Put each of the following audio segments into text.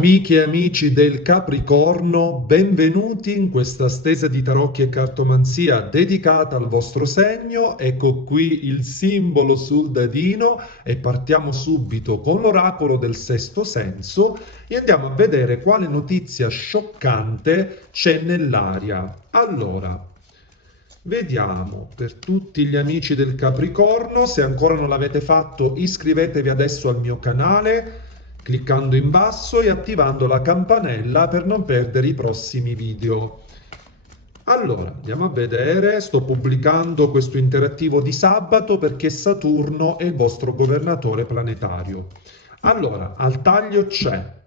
Amiche e amici del Capricorno, benvenuti in questa stesa di tarocchi e cartomanzia dedicata al vostro segno. Ecco qui il simbolo sul dadino e partiamo subito con l'oracolo del sesto senso e andiamo a vedere quale notizia scioccante c'è nell'aria. Allora, vediamo per tutti gli amici del Capricorno, se ancora non l'avete fatto, iscrivetevi adesso al mio canale cliccando in basso e attivando la campanella per non perdere i prossimi video. Allora, andiamo a vedere, sto pubblicando questo interattivo di sabato perché Saturno è il vostro governatore planetario. Allora, al taglio c'è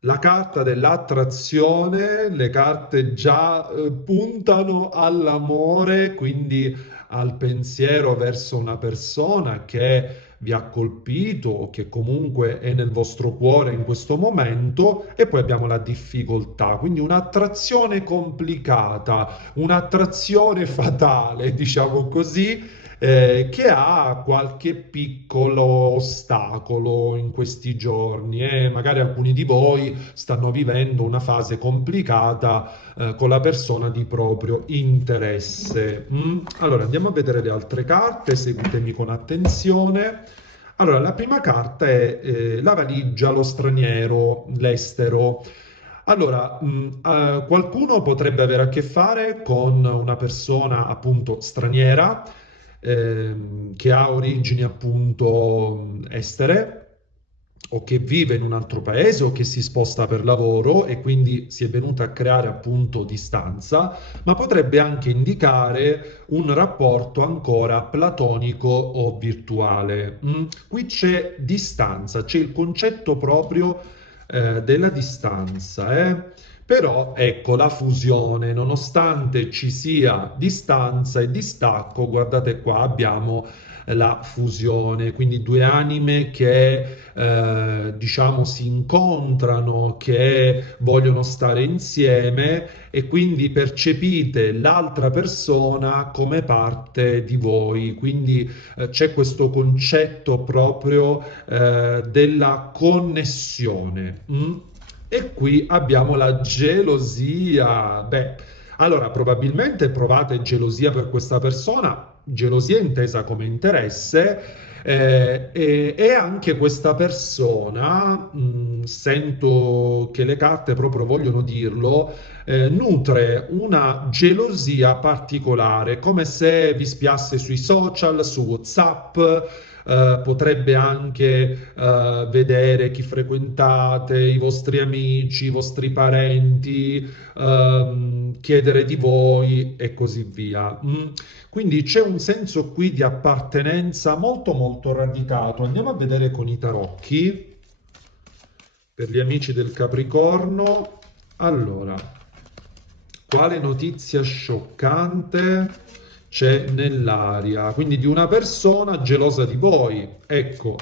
la carta dell'attrazione, le carte già puntano all'amore, quindi al pensiero verso una persona che vi ha colpito o che comunque è nel vostro cuore in questo momento, e poi abbiamo la difficoltà, quindi un'attrazione complicata, un'attrazione fatale, diciamo così, che ha qualche piccolo ostacolo in questi giorni e magari alcuni di voi stanno vivendo una fase complicata con la persona di proprio interesse. Allora andiamo a vedere le altre carte, seguitemi con attenzione. Allora, la prima carta è la valigia, lo straniero, l'estero. Allora, qualcuno potrebbe avere a che fare con una persona appunto straniera che ha origini appunto estere o che vive in un altro paese o che si sposta per lavoro e quindi si è venuta a creare appunto distanza, ma potrebbe anche indicare un rapporto ancora platonico o virtuale. Qui c'è distanza, c'è il concetto proprio della distanza, Però ecco la fusione, nonostante ci sia distanza e distacco, guardate qua abbiamo la fusione, quindi due anime che diciamo si incontrano, che vogliono stare insieme e quindi percepite l'altra persona come parte di voi, quindi c'è questo concetto proprio della connessione. E qui abbiamo la gelosia. Beh, allora probabilmente provate gelosia per questa persona, gelosia intesa come interesse, e anche questa persona, sento che le carte proprio vogliono dirlo, nutre una gelosia particolare, come se vi spiasse sui social, su WhatsApp, potrebbe anche vedere chi frequentate, i vostri amici, i vostri parenti, chiedere di voi e così via. Quindi c'è un senso qui di appartenenza molto molto radicato. Andiamo a vedere con i tarocchi per gli amici del Capricorno. Allora, quale notizia scioccante c'è nell'aria? Quindi di una persona gelosa di voi. Ecco,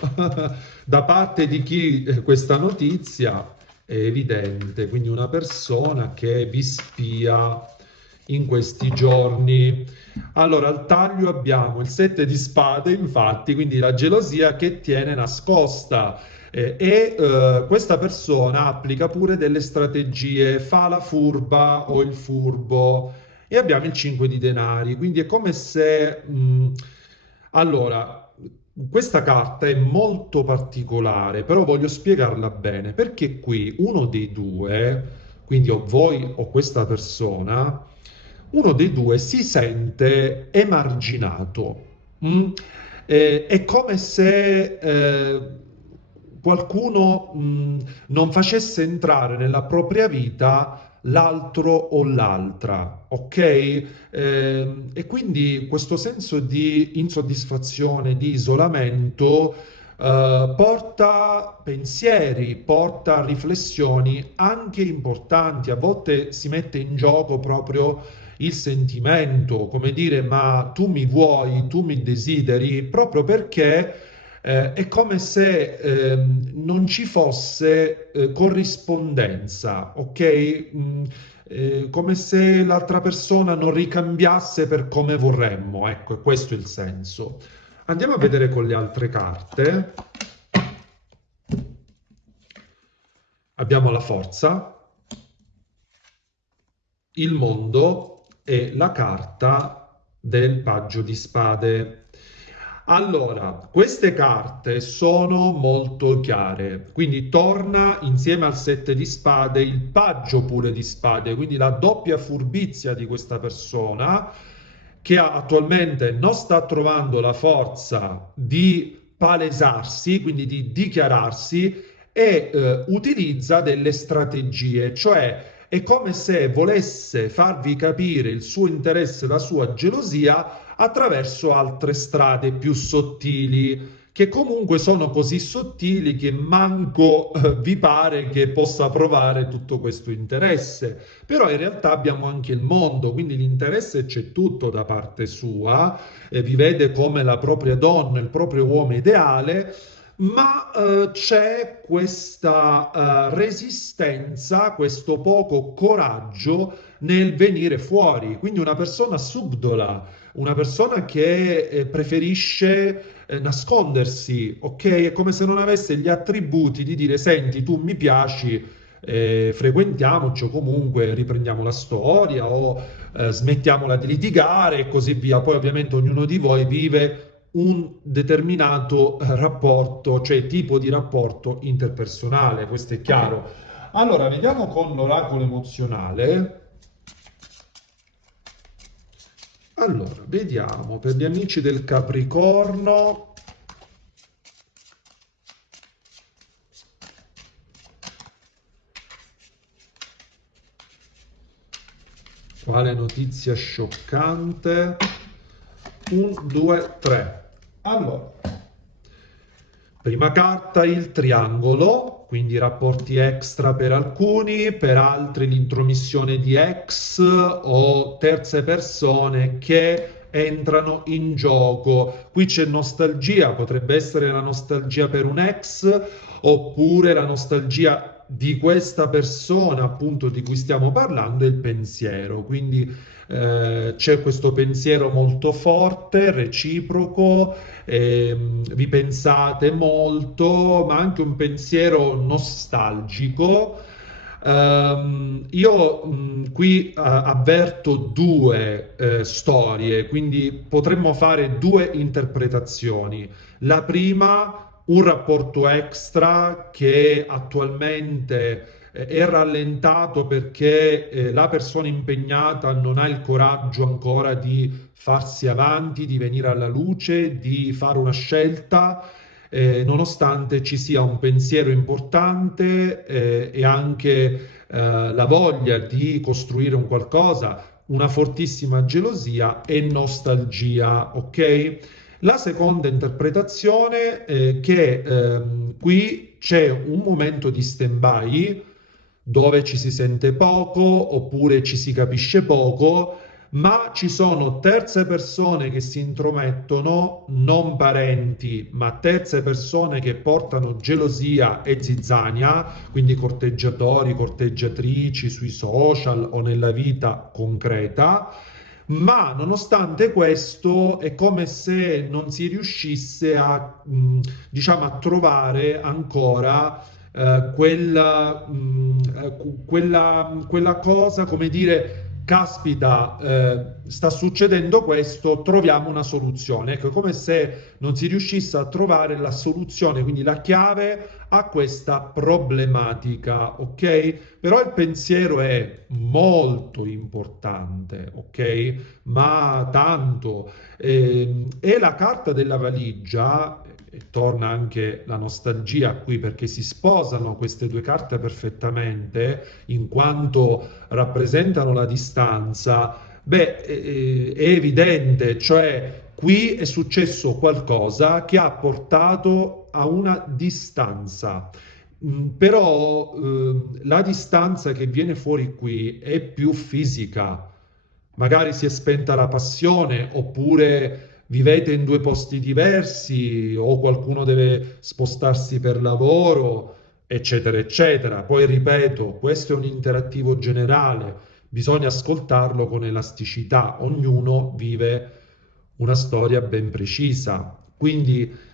da parte di chi questa notizia è evidente. Quindi una persona che vi spia in questi giorni. Allora, al taglio abbiamo il 7 di spade, infatti, quindi la gelosia che tiene nascosta. Questa persona applica pure delle strategie, fa la furba o il furbo. E abbiamo il 5 di denari, quindi è come se... allora, questa carta è molto particolare, però voglio spiegarla bene, perché qui uno dei due, quindi o voi o questa persona, uno dei due si sente emarginato. mm? È come se qualcuno non facesse entrare nella propria vita l'altro o l'altra, ok? E quindi questo senso di insoddisfazione, di isolamento, porta pensieri, porta riflessioni anche importanti. A volte si mette in gioco proprio il sentimento, come dire, ma tu mi vuoi, tu mi desideri, proprio perché è come se non ci fosse corrispondenza, ok? Come se l'altra persona non ricambiasse per come vorremmo, ecco, è questo il senso. Andiamo a vedere con le altre carte. Abbiamo la forza, il mondo e la carta del paggio di spade. Allora, queste carte sono molto chiare, quindi torna insieme al sette di spade il paggio pure di spade, quindi la doppia furbizia di questa persona che attualmente non sta trovando la forza di palesarsi, quindi di dichiararsi e utilizza delle strategie, cioè è come se volesse farvi capire il suo interesse, la sua gelosia attraverso altre strade più sottili, che comunque sono così sottili che manco vi pare che possa provare tutto questo interesse. Però in realtà abbiamo anche il mondo, quindi l'interesse c'è tutto da parte sua, vi vede come la propria donna, il proprio uomo ideale, ma c'è questa resistenza, questo poco coraggio nel venire fuori, quindi una persona subdola, una persona che preferisce nascondersi, ok? È come se non avesse gli attributi di dire, senti, tu mi piaci, frequentiamoci o comunque riprendiamo la storia o smettiamola di litigare e così via. Poi ovviamente ognuno di voi vive un determinato rapporto, cioè tipo di rapporto interpersonale, questo è chiaro. Allora, vediamo con l'oracolo emozionale. Allora, vediamo per gli amici del Capricorno. Quale notizia scioccante? 1, 2, 3. Allora, prima carta il triangolo, quindi rapporti extra per alcuni, per altri l'intromissione di ex o terze persone che entrano in gioco. Qui c'è nostalgia, potrebbe essere la nostalgia per un ex oppure la nostalgia di questa persona, appunto, di cui stiamo parlando, e il pensiero. Quindi c'è questo pensiero molto forte, reciproco, vi pensate molto, ma anche un pensiero nostalgico. Io qui avverto due storie, quindi potremmo fare due interpretazioni. La prima, un rapporto extra che attualmente è rallentato perché la persona impegnata non ha il coraggio ancora di farsi avanti, di venire alla luce, di fare una scelta, nonostante ci sia un pensiero importante e anche la voglia di costruire un qualcosa, una fortissima gelosia e nostalgia, ok? La seconda interpretazione è che qui c'è un momento di stand-by dove ci si sente poco oppure ci si capisce poco, ma ci sono terze persone che si intromettono, non parenti, ma terze persone che portano gelosia e zizzania, quindi corteggiatori, corteggiatrici sui social o nella vita concreta. Ma nonostante questo è come se non si riuscisse a, diciamo, a trovare ancora quella cosa, come dire, caspita, sta succedendo questo, troviamo una soluzione. Ecco, è come se non si riuscisse a trovare la soluzione, quindi la chiave a questa problematica, ok? Però il pensiero è molto importante, ok? Ma tanto. E la carta della valigia, e torna anche la nostalgia qui perché si sposano queste due carte perfettamente, in quanto rappresentano la distanza. Beh, è evidente, cioè qui è successo qualcosa che ha portato a una distanza. Però la distanza che viene fuori qui è più fisica. Magari si è spenta la passione, oppure vivete in due posti diversi, o qualcuno deve spostarsi per lavoro, eccetera, eccetera. Poi ripeto, questo è un interattivo generale, bisogna ascoltarlo con elasticità, ognuno vive una storia ben precisa. Quindi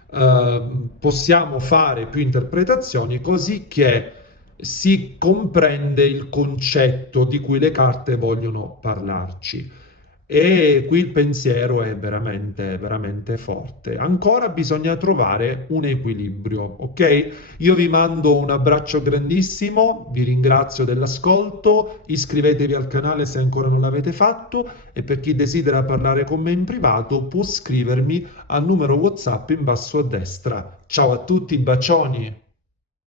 possiamo fare più interpretazioni così che si comprende il concetto di cui le carte vogliono parlarci. E qui il pensiero è veramente, veramente forte. Ancora bisogna trovare un equilibrio, ok? Io vi mando un abbraccio grandissimo, vi ringrazio dell'ascolto, iscrivetevi al canale se ancora non l'avete fatto e per chi desidera parlare con me in privato può scrivermi al numero WhatsApp in basso a destra. Ciao a tutti, bacioni!